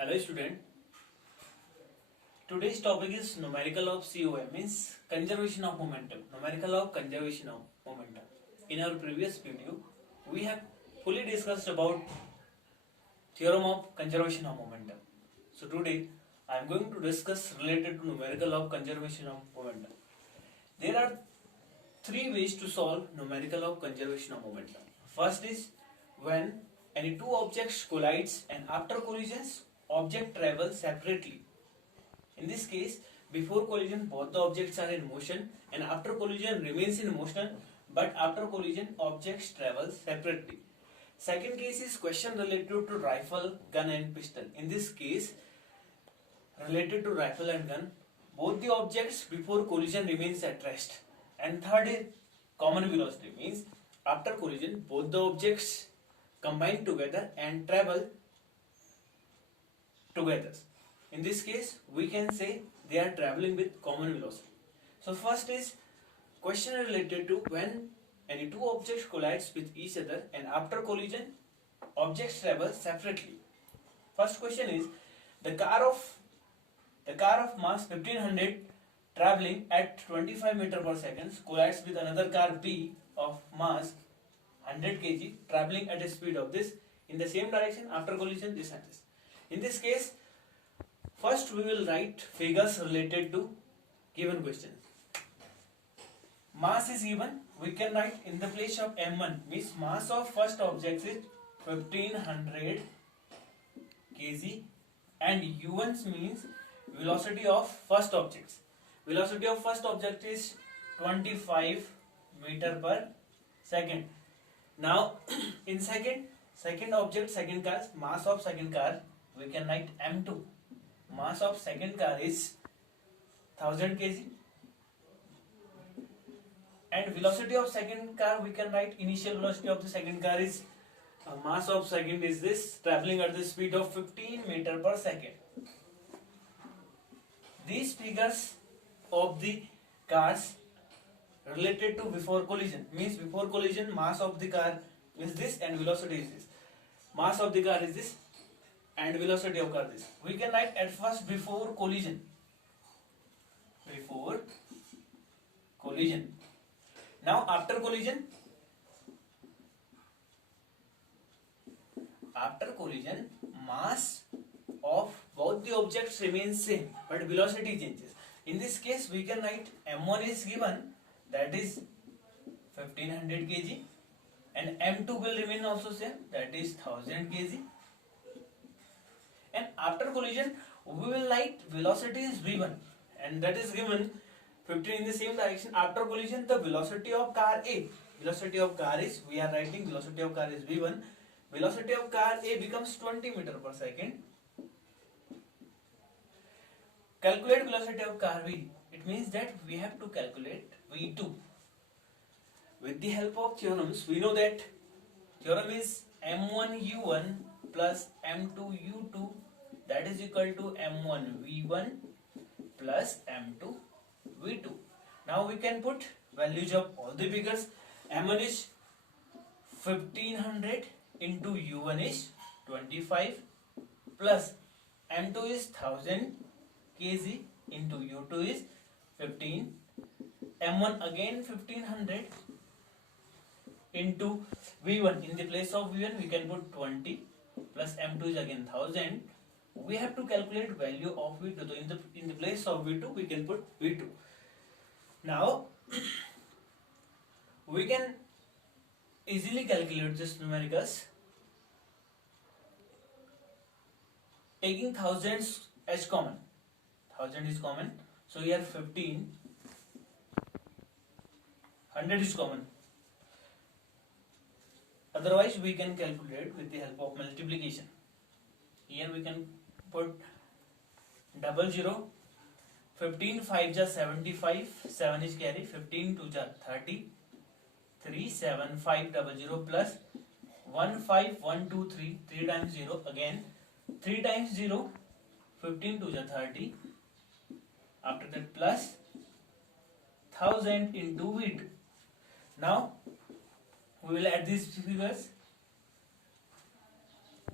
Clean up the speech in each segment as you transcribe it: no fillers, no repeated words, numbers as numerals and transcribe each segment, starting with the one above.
Hello student. Today's topic is numerical of COM, means conservation of momentum. Numerical of conservation of momentum. In our previous video, we have fully discussed about theorem of conservation of momentum. So today I am going to discuss related to numerical of conservation of momentum. There are three ways to solve numerical of conservation of momentum. First is when any two objects collides and after collisions object travels separately. In this case, before collision both the objects are in motion and after collision remains in motion, but after collision objects travel separately. Second case is question related to rifle, gun and pistol. In this case, related to rifle and gun, both the objects before collision remains at rest. And third is common velocity, means after collision both the objects combine together and travel together. In this case, we can say they are traveling with common velocity. So first is question related to when any two objects collides with each other and after collision objects travel separately. First question is the car of mass 1500 traveling at 25 meter per second collides with another car B of mass 100 kg traveling at a speed of this in the same direction after collision this and this. In this case, first we will write figures related to given question. Mass is given, we can write in the place of m1, means mass of first object is 1500 kg and u1 means velocity of first objects. Velocity of first object is 25 meter per second. Now in second object, second car, mass of second car we can write m2. Mass of second car is 1000 kg and velocity of second car we can write initial velocity of the second car is mass of second is this traveling at the speed of 15 meter per second. These figures of the cars related to before collision, means before collision mass of the car is this and velocity is this. Mass of the car is this and velocity of car this. We can write at first before collision. Before collision. Now after collision. After collision, mass of both the objects remains same, but velocity changes. In this case, we can write m1 is given, that is 1500 kg, and m2 will remain also same, that is 1000 kg. And after collision, we will write velocity is v1, and that is given 15 in the same direction. After collision, the velocity of car A, velocity of car is, we are writing velocity of car is v1. Velocity of car A becomes 20 meter per second. Calculate velocity of car V. It means that we have to calculate V2. With the help of theorems, we know that theorem is m1u1 plus m2u2, that is equal to m1v1 plus m2v2. Now we can put values of all the figures. m1 is 1500 into u1 is 25 plus m2 is 1000 kg into u2 is 15. m1 again 1500 into v1. In the place of v1 we can put 20 plus m2 is again 1000. We have to calculate value of v2. So in the place of v2 we can put v2. Now we can easily calculate this numericals taking thousands as common. 1000 is common, so here 15, 100 is common. Otherwise we can calculate with the help of multiplication. Here we can put 00, 15 5 ja 75, 7 is carry, 15 2 ja 30, 3 7 5 00 plus 1 5 1 2 3, 3 times 0 again, 3 times 0, 15 2 ja 30. After that plus 1000 into V2. Now we will add these figures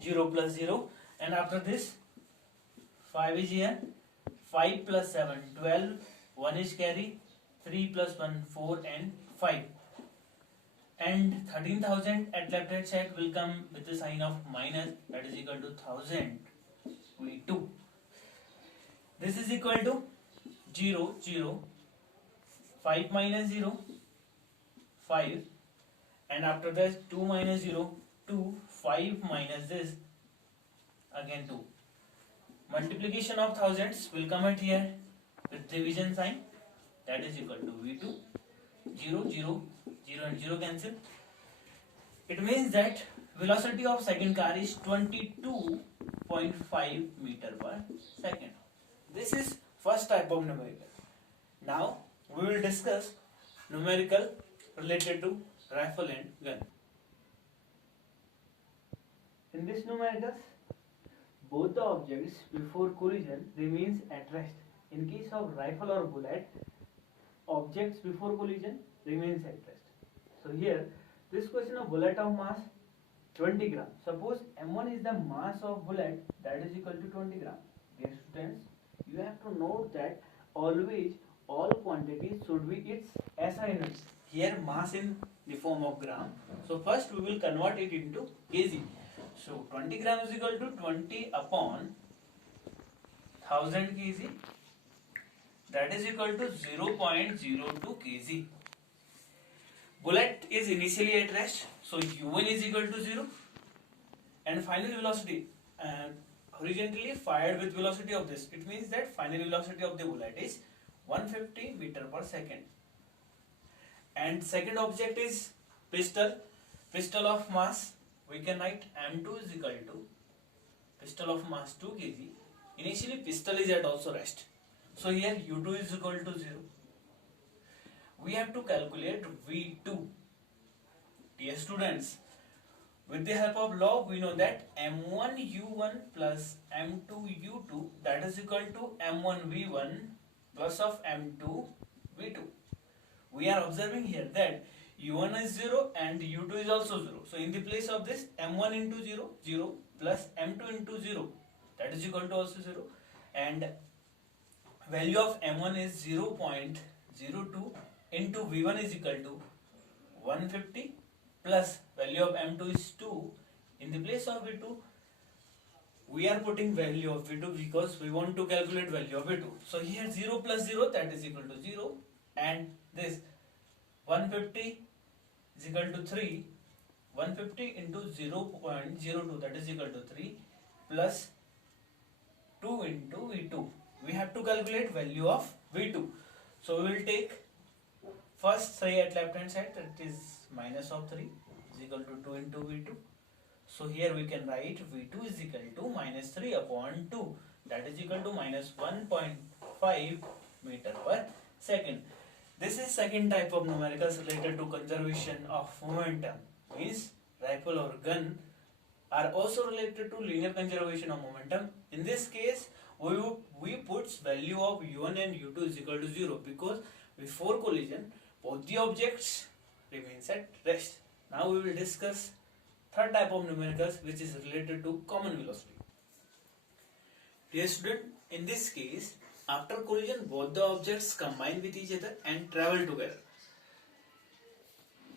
0 plus 0 and after this 5 is here, 5 plus 7 12, 1 is carry, 3 plus 1 4 and 5, and 13,000 at left hand side will come with the sign of minus, that is equal to 1000 V2. This is equal to 0 0, 5 minus 0 5, and after that 2 minus 0 2, 5 minus this again 2. Multiplication of thousands will come at here with division sign, that is equal to V2. 0 0 0 and 0 cancel. It means that velocity of second car is 22.5 meter per second. This is first type of numerical. Now we will discuss numerical related to rifle and gun. In this numericals, both the objects before collision remains at rest. In case of rifle or bullet, objects before collision remains at rest. So here, this question of bullet of mass 20 gram. Suppose M1 is the mass of bullet, that is equal to 20 gram. Dear students, you have to note that always all quantities should be its SI units. Here mass in the form of gram. So first we will convert it into kg. So 20 gram is equal to 20 upon 1000 kg. That is equal to 0.02 kg. Bullet is initially at rest, so u1 is equal to 0, and final velocity horizontally fired with velocity of this. It means that final velocity of the bullet is 150 meter per second. And second object is pistol of mass. We can write M2 is equal to pistol of mass 2 kg. Initially pistol is at also rest. So here U2 is equal to 0. We have to calculate V2. Dear students, with the help of log we know that M1U1 plus M2U2, that is equal to M1V1 plus of M2V2. We are observing here that U1 is 0 and U2 is also 0. So in the place of this, M1 into 0, 0 plus M2 into 0, that is equal to also 0, and value of M1 is 0.02 into V1 is equal to 150 plus value of M2 is 2. In the place of V2, we are putting value of V2 because we want to calculate value of V2. So here 0 plus 0, that is equal to 0, and this 150 is equal to 3. 150 into 0.02, that is equal to 3 plus 2 into V2. We have to calculate value of V2. So we will take first 3 at left hand side, that is minus of 3 is equal to 2 into V2. So here we can write V2 is equal to minus 3 upon 2, that is equal to minus 1.5 meter per second. This is second type of numericals related to conservation of momentum. Means rifle or gun are also related to linear conservation of momentum. In this case, we put value of U1 and U2 is equal to 0 because before collision both the objects remains at rest. Now we will discuss third type of numericals, which is related to common velocity. Dear student, in this case, after collision both the objects combine with each other and travel together.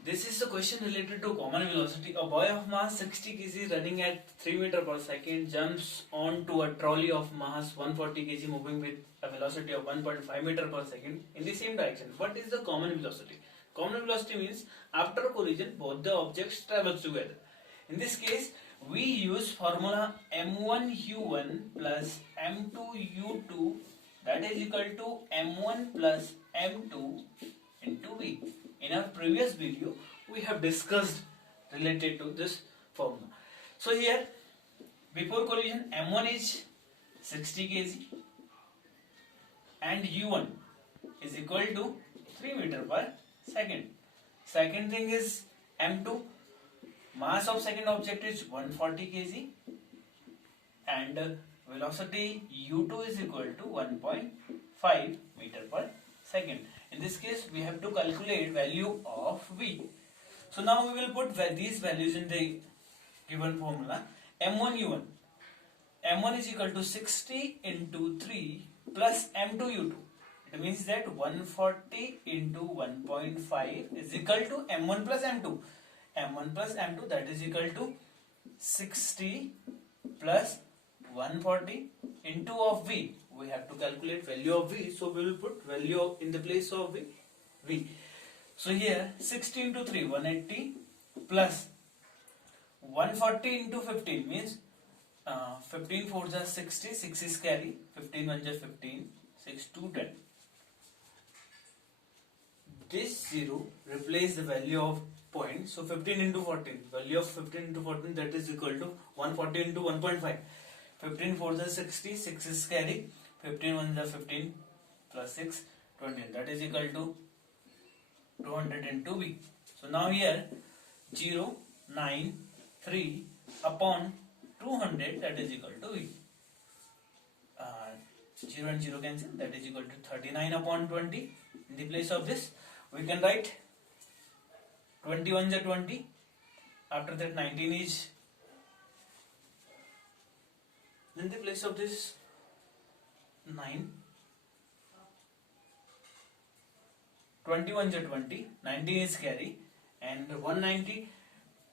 This is the question related to common velocity. A boy of mass 60 kg running at 3 meter per second jumps onto a trolley of mass 140 kg moving with a velocity of 1.5 meter per second in the same direction. What is the common velocity? Common velocity means after collision both the objects travel together. In this case, we use formula M1U1 plus M2U2, that is equal to M1 plus M2 into V. In our previous video, we have discussed related to this formula. So here, before collision, M1 is 60 kg and U1 is equal to 3 meter per second. Second thing is M2, mass of second object is 140 kg and velocity U2 is equal to 1.5 meter per second. In this case, we have to calculate value of V. So now we will put these values in the given formula. M1U1. m1 is equal to 60 into 3 plus m2 u2. It means that 140 into 1.5 is equal to m1 plus m2. m1 plus m2, that is equal to 60 plus 140 into of v. We have to calculate value of v, so we will put value of in the place of v. So here 60 into 3, 180 plus 140 into 15 means 15 4s are 60, 6 is carry, 15 1s are 15, 6 2 10. This 0 replace the value of point, so 15 into 14, value of 15 into 14, that is equal to 140 into 1.5. 15 4s are 60, 6 is carry, 15 1s are 15 plus 6 20, that is equal to 202b. So now here 0 9 3 upon 200, that is equal to v. 0 and 0 cancel, that is equal to 39 upon 20. In the place of this we can write 21 is 20, after that 19 is, in the place of this 9, 21 is 20, 19 is carry, and 190,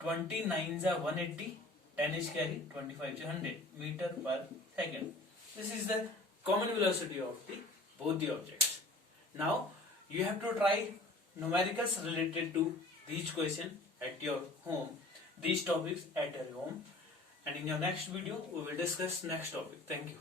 29s are 180, 10 is carry, 25 is 100 meter per second. This is the common velocity of both the objects. Now you have to try numericals related to these questions at your home, these topics at your home, and in your next video we will discuss next topic. Thank you.